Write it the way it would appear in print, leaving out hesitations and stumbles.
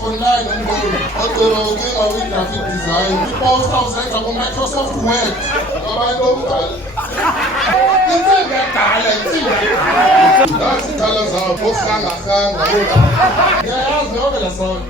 online and graphic design. Microsoft Word. That's the colors of both hanga. Yeah, no, that's all.